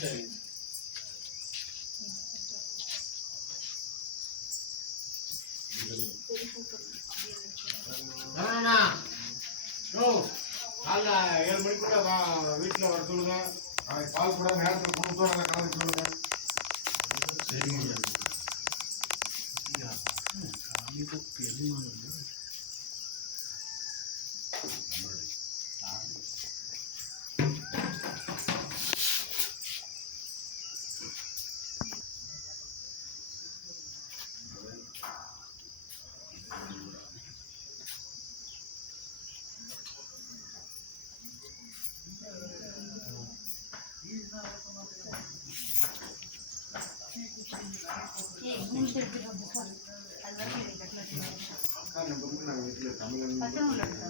சரி. காலைல 7 மணிக்குள்ள வீட்டில் வர சொல்லுங்க. பால் கூட நேரத்தில் கொண்டு வர கலந்து சொல்லுங்க. சரிங்க. வீட்டில் தமிழ்